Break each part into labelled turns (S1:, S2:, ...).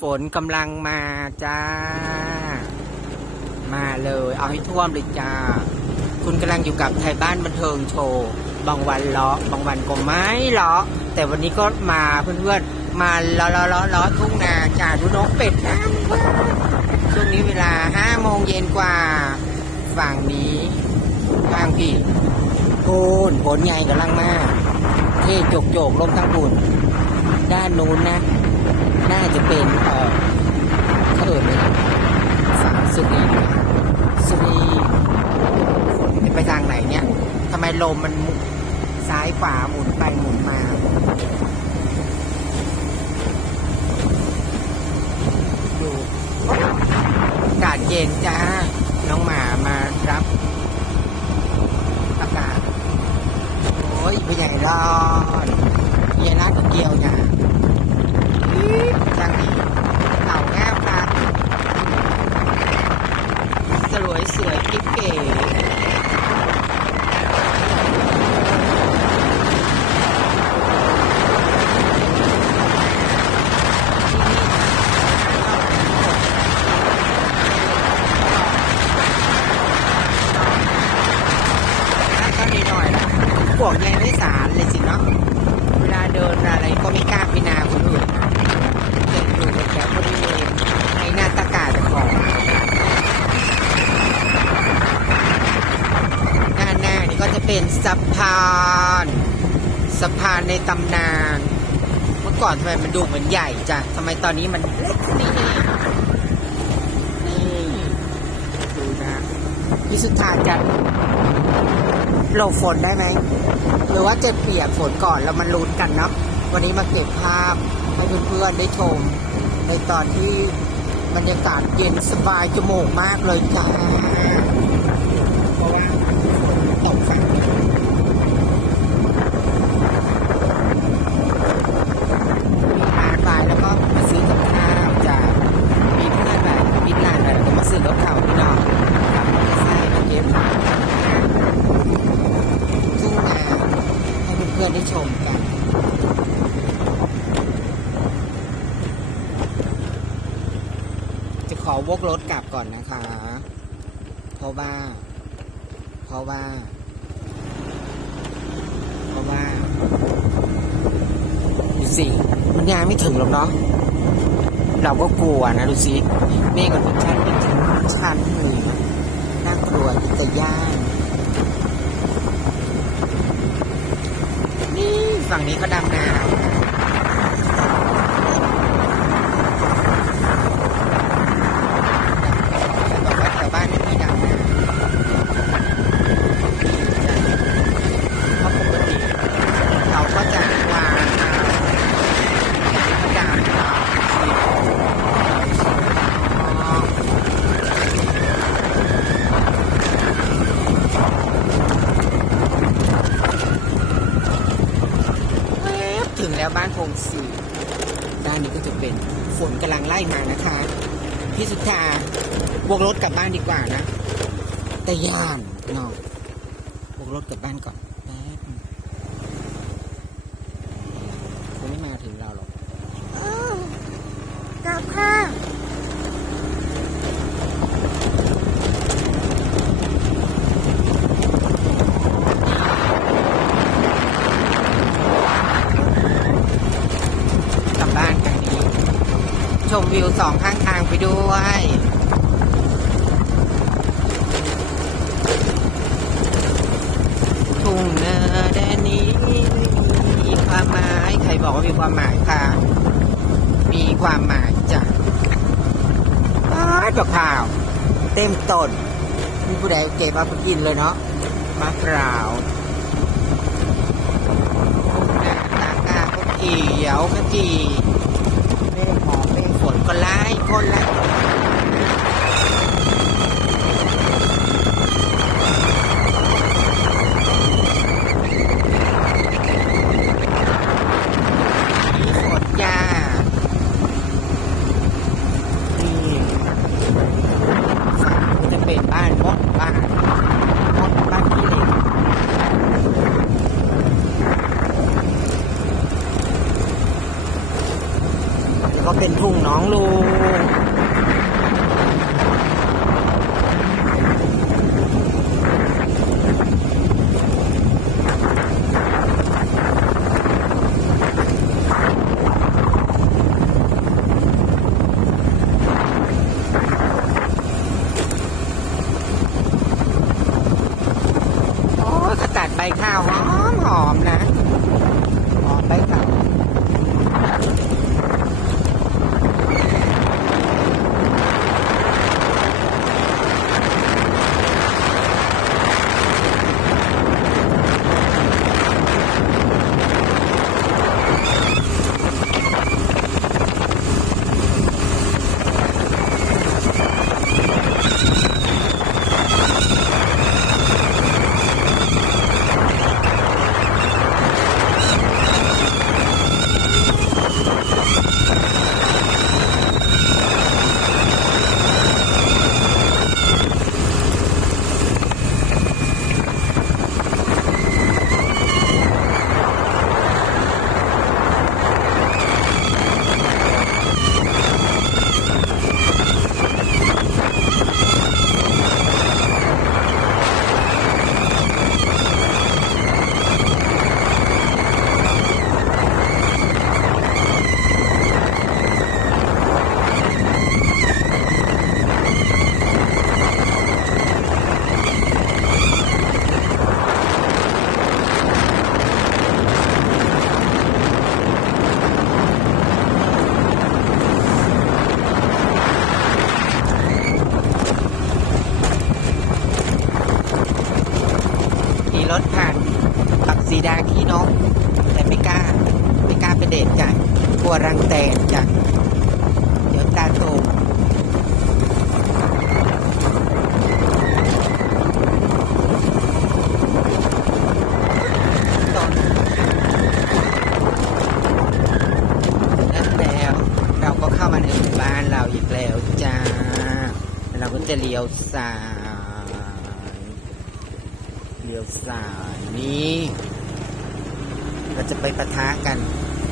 S1: ฝนกำลังมาจ้า มาเลย เอาให้ท่วมเลยจ้า คุณกำลังอยู่กับไทยบ้านบันเทิงโชว์ บางวันเลาะบางวันก็ไม่เลาะแต่วันนี้ก็มาเพื่อนๆ มาเลาะเลาะเลาะลาะทุ่งนาจ้าดูนกเป็ดนะช่วงนี้เวลาห้าโมงเย็นกว่า ฝั่งนี้ฝั่งพี่พูนผลใหญ่กำลังมาเท่โจกโจกลมทั้งบุญด้านนู้นนะ น่าจะเป็นเออเขาเอ่ยเลยฝั่งสุรีสุรีฝนจะไปทางไหนเนี่ยทำไม ลมมันซ้ายขวาหมุนไปหมุนมา ดูอากาศเย็นจ้า น้องหมามารับอากาศ โอ้ยเป็นอย่างร้อนเย็นนะกับเกียวเนี่ยทางนี้เหล่าแก้วครับสลวยสวยกิ๊บเก๋ก็นิดหน่อยนะพวกยังไม่สารเลยสิเนาะ เวลาเดินอะไรก็ไม่กล้าพินาคนอื่นเดินอยู่แถวบริเวณในหน้าตากาศของด้านหน้านี่ก็จะเป็นสะ พานสะพานในตำนาน เมื่อก่อนทำไมมันดูเหมือนใหญ่จ้ะทำไมตอนนี้มันเล็กนี่นี่ดูนะพี่สุธาจะหลบฝนได้ไหม หรือว่าจะเปียกฝนก่อนแล้วมันลุ้นกันเนาะวันนี้มาเก็บภาพให้เพื่อนๆได้ชม ในตอนที่บรรยากาศเย็นสบายจมูกมากเลยจ้าเพราะว่าฝนตกฝั่งนี้มีร้านไปแล้วก็มาซื้อกับข้าวจ้ามีเพื่อนแบบมิดไลน์ไปแล้วก็มาซื้อกับข้าวพี่น้องกับมอเตอร์ไซค์มาเก็บภาพ ทุ่งนาให้เพื่อนๆได้ชมกัน จะข อวกรถกลับก่อนนะคะ เพราะว่า เพราะว่า เพราะว่าดูสิมันยังไม่ถึงหรอกเนาะเราก็กลัวนะดูสิเมฆมันเป็นชั้นเป็นชั้นเลยน่ากลัวแต่ย่างนี่ฝั่งนี้ก็ดำน้ำ ด้านนี้ก็จะเป็นฝนกำลังไล่มานะคะพี่สุธาวกรถกลับบ้านดีกว่านะแต่ยานเนาะวกรถกลับบ้านก่อนแป๊บนึงคงไม่มาถึงเราหรอกกลับค่ะับบ้านกันนี้ ชมวิวสองข้างทางไปด้วยทุ่งนาแดนนี้มีความหมายใครบอกว่ามีความหมายคะมีความหมายจ้ะอ้ายดอกข่าว เต็มต้นมีผู้ใดเก็บมาไปกินเลยเนาะมะพร้าวทุ่งนาตากาก็เขียวขจีเมฆหมอกเมฆฝนก็ ไล่คนไล่มีฝนจ้านี่ฝั่งก็จะเป็นบ้านมดบ้านมดบ้านพี่เล็ก แล้ว ก็เป็นทุ่งนาน้องลูงโอ้ยขจัดใบข้าวหอมหอมนะหอมใบข้าว มีรถผ่านปักสีดาขี้นกแต่ไม่กล้า ไม่กล้าไปเดทจ้ะกลั วรังแตกจ้ะ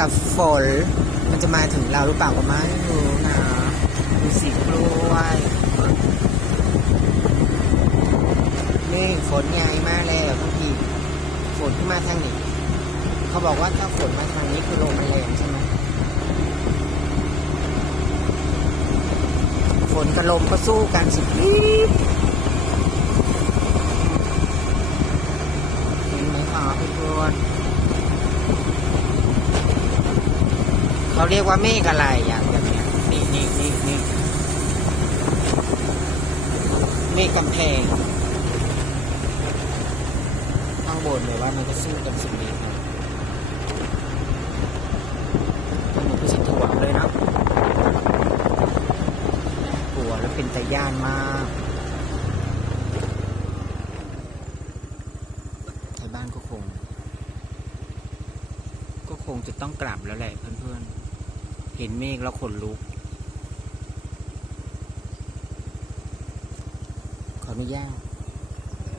S1: กับฝนมันจะมาถึงเราหรือเปล่าก็ไม่รู้นะดูสีกล้วยนี่ฝนใหญ่มากแล้วทุกทีฝนที่มาทางนี้ เขาบอกว่าถ้าฝนมาทางนี้คือลมมันแรงใช่ไหมฝนกับลมก็สู้กันสิพี่เห็นไหมคะพื่อน เขาเรียกว่าเมฆอะไรอย่างแบบเนี้ยนี่นี่นี่นี่เมฆกำแพงข้างบนเลยว่ามันก็สู้กันสุดฤทธิ์นะมันก็สิถ่วเลยนะน่ากลัวแล้วเป็นตะย่านมากไทยบ้านก็คง ก็คงจะต้องกลับแล้วแหละเพื่อนๆ เห็นเมฆแล้วขนลุก ขออนุญาต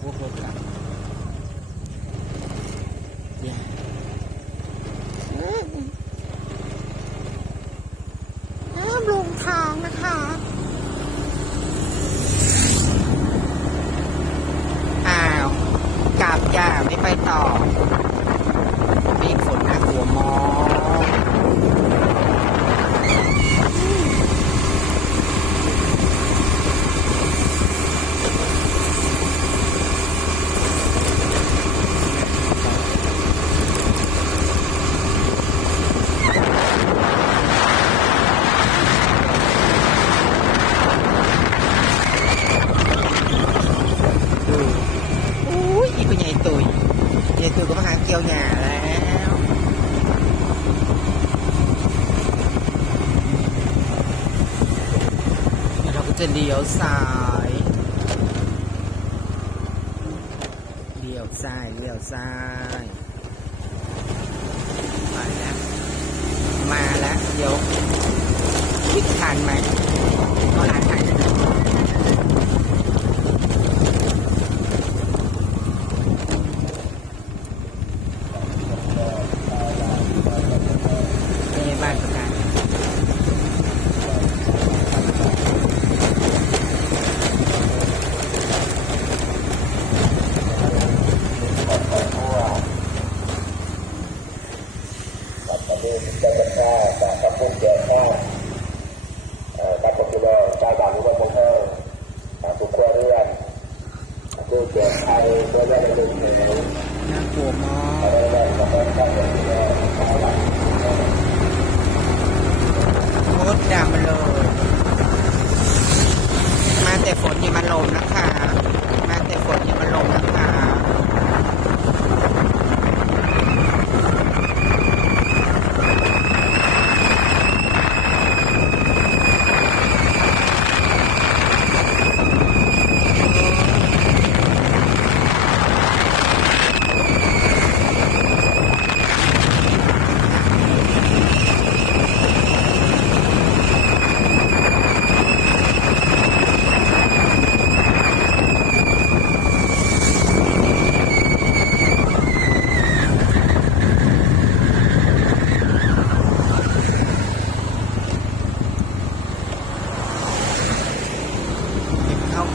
S1: พวกรถกันอย่าห้ามลงทางนะคะ อ้าว กลับจ้าไม่ไปต่อเมฆฝนน่ากลัวมองดูอุ้ยอีกเป็นใหญ่ตุยใหญ่ตุยก็มาหาเกี่ยวหญ้าแล้วเดี๋ยวเราก็ จะเลี้ยวซ้ายเลี้ยวซ้ายเลี้ยวซ้ายมาแล้วมาแล้วเดี๋ยวคิดทันไหมก็หลานทันนะนี่บ้านประกาศ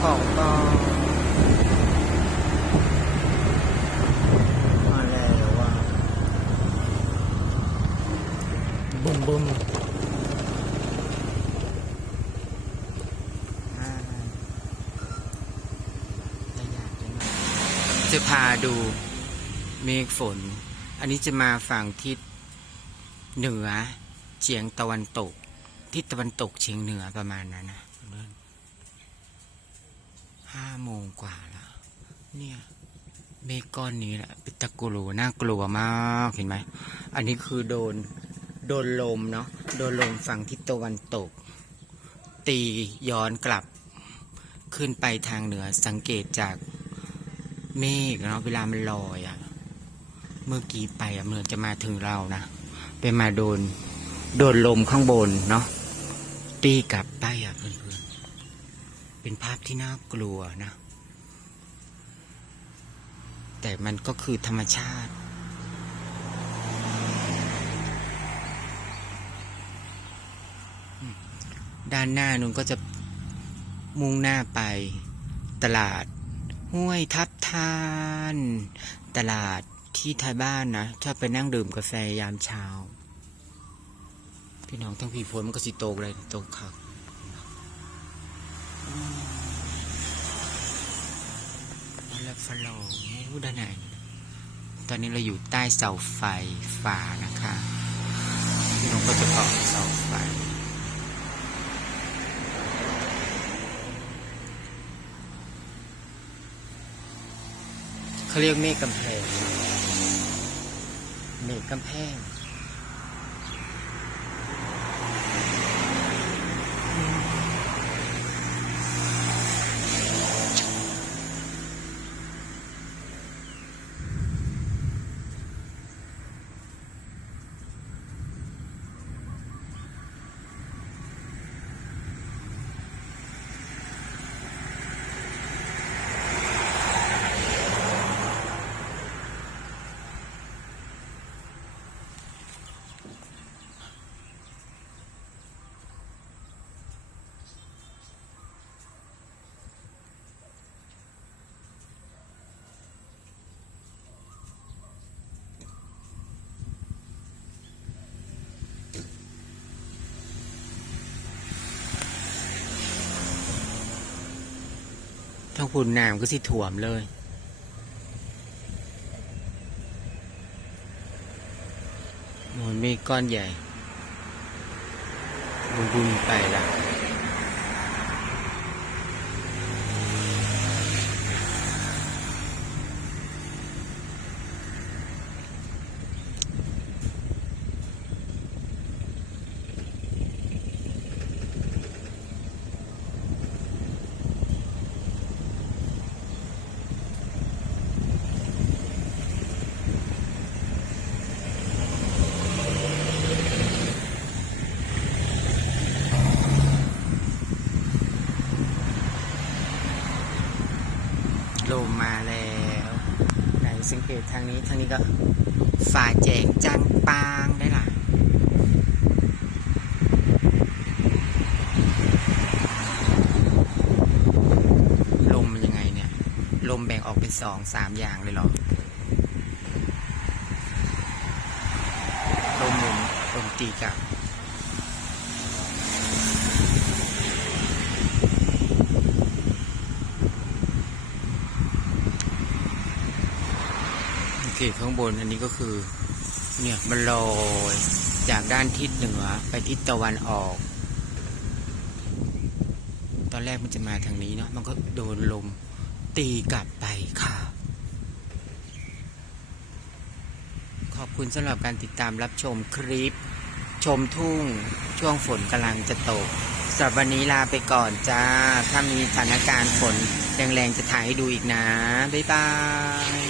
S1: ของปลอมมาแล้วอะ บมจะพาดูเมฆฝน อันนี้จะมาฝั่งทิศเหนือเฉียงตะวันตก ทิศตะวันตกเฉียงเหนือประมาณนั้นนะห้าโมงกว่าแล้ว เนี่ยเมฆก้อนนี้แหละเป็นตะกลัวน่ากลัวมากเห็นไหม อันนี้คือโดน โดนลมเนาะโดนลมฝั่งทิศตะวันตก ตีย้อนกลับขึ้นไปทางเหนือสังเกตจากเมฆเนาะเวลามันลอยอะเมื่อกี้ไปอะเหมือนจะมาถึงเรานะไปมาโดนโดนลมข้างบนเนาะตีกลับไปอะเพื่อนๆเป็นภาพที่น่ากลัวนะ แต่มันก็คือธรรมชาติ ด้านหน้านู้นก็จะมุ่งหน้าไป ตลาด ห้วยทับทาน ตลาดที่ไทยบ้านนะชอบไปนั่งดื่มกาแฟยามเช้า พี่น้องทั้งพี่พลมันก็สิโตกเลยโตกคักอืมแล้วฝรั่งอู้ด้านไหนตอนนี้เราอยู่ใต้เสาไฟฟ้านะคะพี่น้องก็จะเกาะเสาไฟ เขาเรียกเมฆกำแพง เมฆกำแพง หุ่นน้ำก็สิถ่วมเลย มันมีก้อนใหญ่ บุญบุญไปละลมมาแล้ว ไหน สังเกตทางนี้ทางนี้ก็ฝ่าแจงจังปางได้ล่ะลมมันยังไงเนี่ย ลมแบ่งออกเป็นสองสามอย่างเลยเหรอลมหมุนลมตีกับ โอเคข้างบนอันนี้ก็คือ เนี่ยมันลอยจากด้านทิศเหนือไปทิศตะวันออก ตอนแรกมันจะมาทางนี้เนาะมันก็โดนลมตีกลับไปค่ะ ขอบคุณสำหรับการติดตามรับชมคลิป ชมทุ่งช่วงฝนกำลังจะตกสำหรับวันนี้ลาไปก่อนจ้า ถ้ามีสถานการณ์ฝนแรงๆจะถ่ายให้ดูอีกนะ บ๊ายบาย